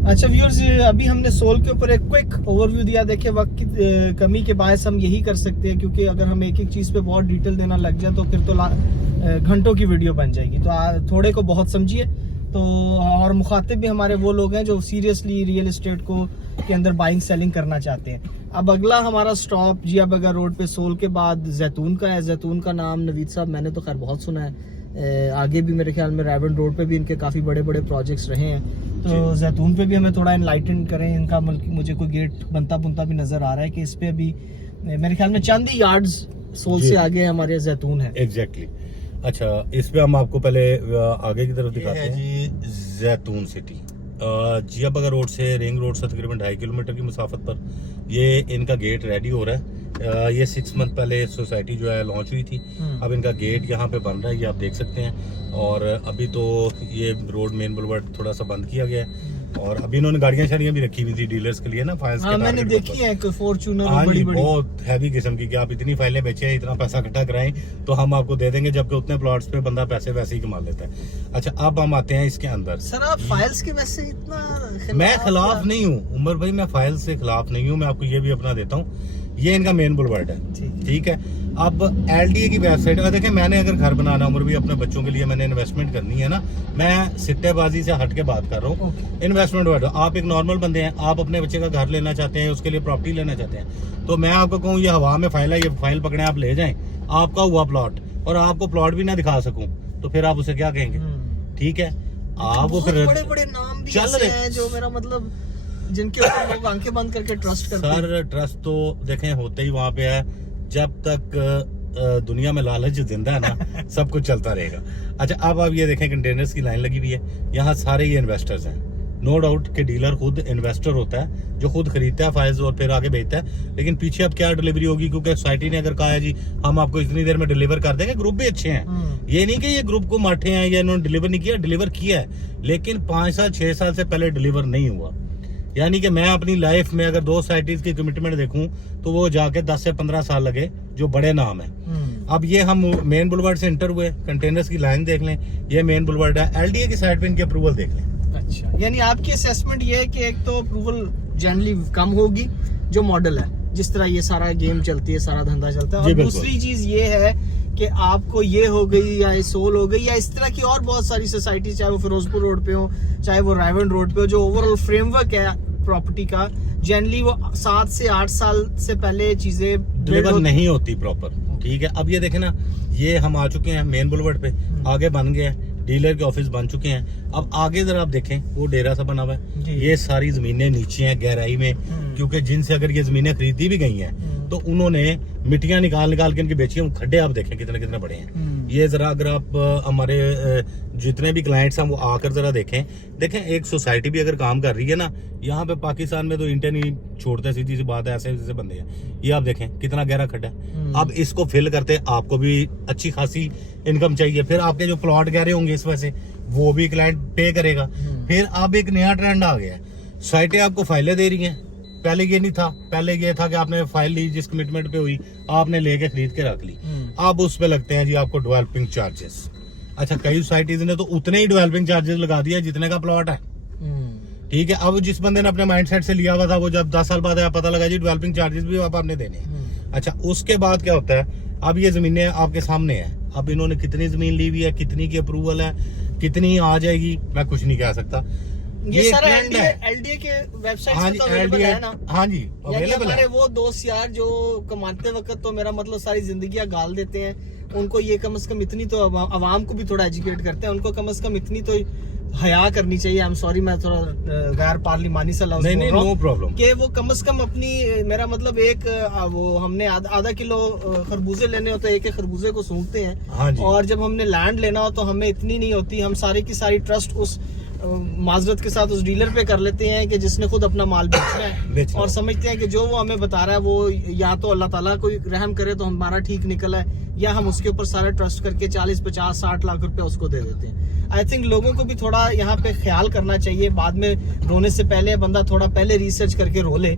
अच्छा व्यूअर्स, अभी हमने सोल के ऊपर एक क्विक ओवरव्यू दिया। देखिए वक्त की कमी के बायस हम यही कर सकते हैं, क्योंकि अगर हम एक एक चीज़ पे बहुत डिटेल देना लग जाए तो फिर तो घंटों की वीडियो बन जाएगी। तो थोड़े को बहुत समझिए। तो और मुखातिब भी हमारे वो लोग हैं जो सीरियसली रियल एस्टेट को के अंदर बाइंग सेलिंग करना चाहते हैं। अब अगला हमारा स्टॉप जिया बगर रोड पे सोल के बाद जैतून का है। जैतून का नाम नवीद साहब मैंने तो खैर बहुत सुना है, आगे भी मेरे ख्याल में रायवन रोड पे भी इनके काफ़ी बड़े बड़े प्रोजेक्ट्स रहे हैं। तो जैतून पे भी हमें थोड़ा इनलाइटन करें इनका। मुझे कोई गेट बनता बुनता भी नज़र आ रहा है कि इस पे अभी मेरे ख्याल में चंद ही यार्ड्स सोल से आगे हमारे जैतून है। एग्जैक्टली अच्छा, इस पे हम आपको पहले आगे की तरफ दिखाते हैं जी। जैतून सिटी जिया बगर रोड से रिंग रोड से तकरीबन 2.5 किलोमीटर की मुसाफत पर ये इनका गेट रेडी हो रहा है। ये 6 मंथ पहले सोसाइटी जो है लॉन्च हुई थी। अब इनका गेट यहाँ पे बन रहा है, ये आप देख सकते हैं। और अभी तो ये रोड मेन बुलवर्ड थोड़ा सा बंद किया गया है। और अभी इन्होंने गाड़ियां शाड़ियां भी रखी हुई थी डीलर्स के लिए ना, फाइल्स के मैंने देखी है फॉर्च्यूनर बड़ी बहुत हैवी किस्म की। कि आप इतनी फाइलें बेचे हैं, इतना पैसा इकट्ठा कराएं तो हम आपको दे देंगे, जबकि उतने प्लॉट्स पे बंदा पैसे वैसे ही कमा लेता है। अच्छा, अब हम आते हैं इसके अंदर। सर आप फाइल्स के वैसे इतना मैं खिलाफ नहीं हूँ उमर भाई, मैं फाइल्स से खिलाफ नहीं हूँ। मैं आपको ये भी अपना देता हूँ, ये इनका मेन बुलवर्ड है, ठीक है। अब एलडीए की वेबसाइट में देखें, मैंने अगर घर बनाना उम्र भी अपने बच्चों के लिए मैंने इन्वेस्टमेंट करनी है ना, मैं सिट्टेबाजी से हट के बात कर रहा हूँ। इन्वेस्टमेंट वर्ड, आप एक नॉर्मल बंदे हैं, आप अपने बच्चे का घर लेना चाहते हैं, उसके लिए प्रॉपर्टी लेना चाहते हैं, तो मैं आपको कहूँ ये हवा में फाइल है, ये फाइल पकड़े आप ले जाएं, आपका हुआ प्लॉट और आपको प्लॉट भी ना दिखा सकूं तो फिर आप उसे क्या कहेंगे? ठीक है, आप वो फिर बड़े बड़े नाम भी चल रहे हैं जो मेरा मतलब जिनके ऊपर लोग आंखें बंद करके ट्रस्ट करते हैं। सर ट्रस्ट तो देखें होते ही वहां पे है, जब तक दुनिया में लालच जिंदा है ना सब कुछ चलता रहेगा। अच्छा, अब आप ये देखें कंटेनर्स की लाइन लगी हुई है, यहाँ सारे ये इन्वेस्टर्स हैं। नो डाउट कि डीलर खुद इन्वेस्टर होता है जो खुद खरीदता है फाइल्स और फिर आगे बेचता है, लेकिन पीछे अब क्या डिलीवरी होगी, क्योंकि सोसाइटी ने अगर कहा है जी हम आपको इतनी देर में डिलीवर कर देंगे। ग्रुप भी अच्छे हैं, ये नहीं कि ये ग्रुप को माठे हैं या इन्होंने डिलीवर नहीं किया, डिलीवर किया है, लेकिन 5 साल 6 साल से पहले डिलीवर नहीं हुआ। यानी कि मैं अपनी लाइफ में अगर 2 सोसाइटीज की कमिटमेंट देखूं तो वो जाके 10 से 15 साल लगे, जो बड़े नाम है। अब ये हम मेन बुलवर्ड से एंटर हुए, कंटेनर्स की लाइन देख लें, ये मेन बुलवर्ड है। एलडीए की साइड पे इनकी अप्रूवल देख लें। अच्छा, यानी आपकी असेसमेंट ये है कि एक तो अप्रूवल जनरली कम होगी, जो मॉडल है जिस तरह ये सारा गेम चलती है, सारा धंधा चलता है, और दूसरी चीज ये है कि आपको ये हो गई या सोल हो गई या इस तरह की और बहुत सारी सोसाइटी, चाहे वो फिरोजपुर रोड पे हो चाहे वो रायवन रोड पे हो, जो ओवरऑल फ्रेमवर्क है प्रॉपर्टी का, जनरली वो 7 से 8 साल से पहले चीजें डिलीवर नहीं होती प्रॉपर। ठीक है, अब ये देखें ना, ये हम आ चुके हैं मेन बुलवर्ड पे, आगे बन गए हैं, डीलर के ऑफिस बन चुके हैं। अब आगे जरा आप देखें, वो डेरा सा बना हुआ है, ये सारी जमीनें नीचे हैं गहराई में, क्योंकि जिनसे अगर ये जमीनें खरीदी भी गई हैं तो उन्होंने मिट्टियां निकाल निकाल के इनके बेची हैं। खड्डे आप देखें कितने कितने बड़े हैं। ये जरा अगर आप हमारे जितने भी क्लाइंट्स हैं वो आकर जरा देखें, एक सोसाइटी भी अगर काम कर रही है ना, यहाँ पे पाकिस्तान में तो इंटर नहीं छोड़ते, सीधी सी बात है, ऐसे बंदे हैं। ये आप देखें कितना गहरा खड्डा है। अब इसको फिल करते आपको भी अच्छी खासी इनकम चाहिए, फिर आपके जो प्लॉट गहरे होंगे इस वजह से वो भी क्लाइंट पे करेगा। फिर अब एक नया ट्रेंड आ गया है, सोसाइटी आपको फाइलें दे रही हैं। पहले ये नहीं था, पहले ये था कि आपने फाइल ली, जिस कमिटमेंट पे हुई आपने लेके खरीद के रख ली। अब उस पे लगते हैं जी आपको डेवलपिंग चार्जेस। अच्छा, कई सोसाइटीज ने तो उतने ही डेवलपिंग चार्जेस लगा दिया जितने का प्लॉट है। ठीक है, अब जिस बंदे ने अपने माइंडसेट से लिया हुआ था, वो जब 10 साल बाद आया पता लगा जी डेवलपिंग चार्जेस भी आपने देने हैं। अच्छा, उसके बाद क्या होता है, अब ये जमीनें आपके सामने है, अब इन्होंने कितनी जमीन ली हुई है, कितनी की अप्रूवल है, कितनी आ जाएगी, मैं कुछ नहीं कह सकता। ये सारा एलडीए के वेबसाइट पे तो अवेलेबल है ना? हाँ जी, अवेलेबल है। वो दोस्त यार जो कमाते वक्त तो मेरा मतलब सारी जिंदगी गाल देते हैं, उनको ये कम से कम इतनी तो अवाम को भी थोड़ा एजुकेट करते हैं, उनको कम से कम इतनी तो हया करनी चाहिए। आई एम सॉरी, मैं थोड़ा गैर पार्लिमानी सा लफ्ज बोल रहा हूं, नो प्रॉब्लम, कि वो कम से कम अपनी, मेरा मतलब एक वो हमने आधा किलो खरबूजे लेने होते हैं, एक खरबूजे को सूंघते हैं। हाँ जी। और जब हमने लैंड लेना हो तो हमें इतनी नहीं होती, हम सारी की सारी ट्रस्ट उस माजरत के साथ उस डीलर पे कर लेते हैं कि जिसने खुद अपना माल बेचना है, और समझते हैं कि जो वो हमें बता रहा है वो या तो अल्लाह ताला कोई रहम करे तो हमारा ठीक निकला है, या हम उसके ऊपर सारा ट्रस्ट करके 40, 50, 60 लाख रुपए उसको दे देते हैं। आई थिंक लोगों को भी थोड़ा यहाँ पे ख्याल करना चाहिए, बाद में रोने से पहले बंदा थोड़ा पहले रिसर्च करके रो ले,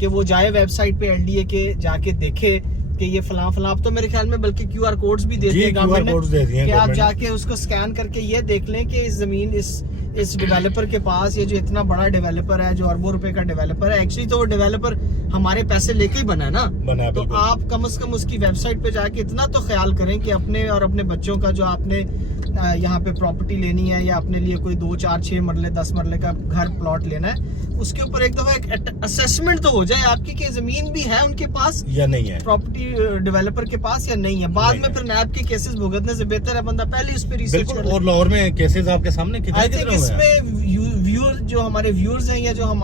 कि वो जाए वेबसाइट पे एलडीए के जाके देखे कि ये फलां अब तो मेरे ख्याल में बल्कि क्यूआर कोड्स भी दे दिए गवर्नमेंट ने, कि आप जाके उसको स्कैन करके ये देख लें कि इस जमीन, इस इस डेवलपर के पास, ये जो इतना बड़ा डेवलपर है, जो अरबों रुपए का डेवलपर है, एक्चुअली तो वो डेवलपर हमारे पैसे लेके ही बना है ना। बना है, तो बिल्कुल। आप कम से कम उसकी वेबसाइट पे जाके इतना तो ख्याल करें कि अपने और अपने बच्चों का जो आपने यहाँ पे प्रॉपर्टी लेनी है या अपने लिए कोई 2, 4, 6 मरले 10 मरले का घर प्लॉट लेना है, उसके ऊपर एक दफा एक असेसमेंट तो हो जाए आपकी कि जमीन भी है उनके पास या नहीं है, प्रॉपर्टी डेवलपर के पास या नहीं है। बाद नहीं में है। फिर नैब के केसेस भुगतने से बेहतर है बंदा पहले उस पर रिसर्च बिल्कुल। कर ले। और लाहौर में केसेस आपके सामने आई कितने थिंक कितने हुए हैं? इसमें व्यूअर जो हमारे व्यूअर्स हैं या जो हमारे